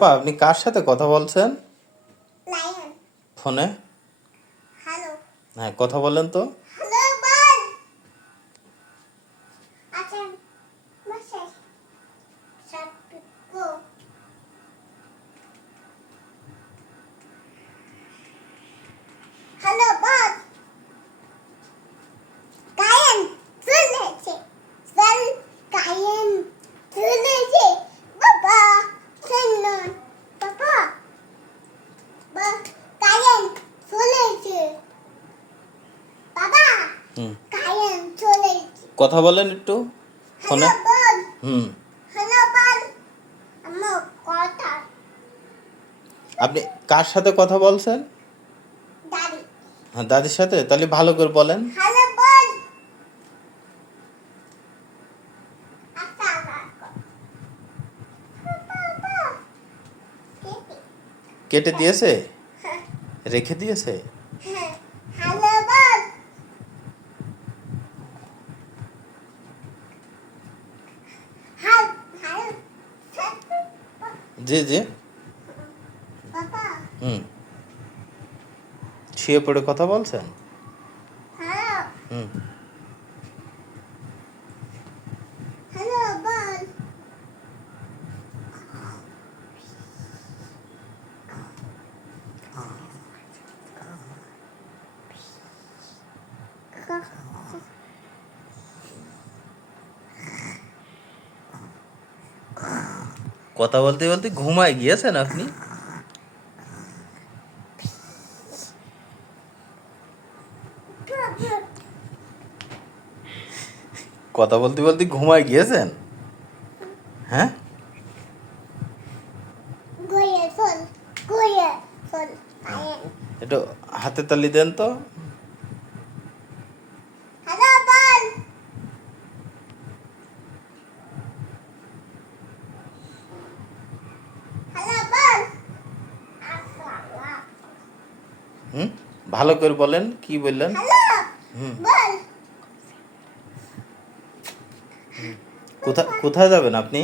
পাপা আপনি কার সাথে কথা বলছেন লায়ন ফোনে? হ্যালো হ্যাঁ, কথা বলেন তো। হ্যালো বল আচ্ছা বসে সব গো হ্যালো বল কায়ন চলেছে চল কায়ন চলেছে বাবা শুনুন বাবা কায়ন চলেছে বাবা হুম, কায়ন চলেছে কথা বলেন একটু ফোনে। হ্যালো বল হুম, হ্যালো বল আমার কথা আপনি কার সাথে কথা বলছেন? দাদি হ্যাঁ, দাদির সাথে। তাহলে ভালো করে বলেন। হ্যালো বল আচ্ছা কেটে দিয়েছে? রেখে দিয়েছে? হ্যালো বল জি জি। বাবা হুম, শুয়ে পড়ে কথা বলছেন? হ্যালো হুম, হ্যালো বল কথা বলতে বলতে ঘুমায় গিয়েছেন আপনি? কথা বলতে বলতে ঘুমায় গিয়েছেন? হ্যাঁ, ঘুরে চল ঘুরে চল আয়েন একটু হাতে তালি দেন তো। হ্যালো বল হ্যালো বল আসসালাম হুম, ভালো করে বলেন, কি বললেন? হ্যালো হুম, বল কোথায় যাবেন আপনি?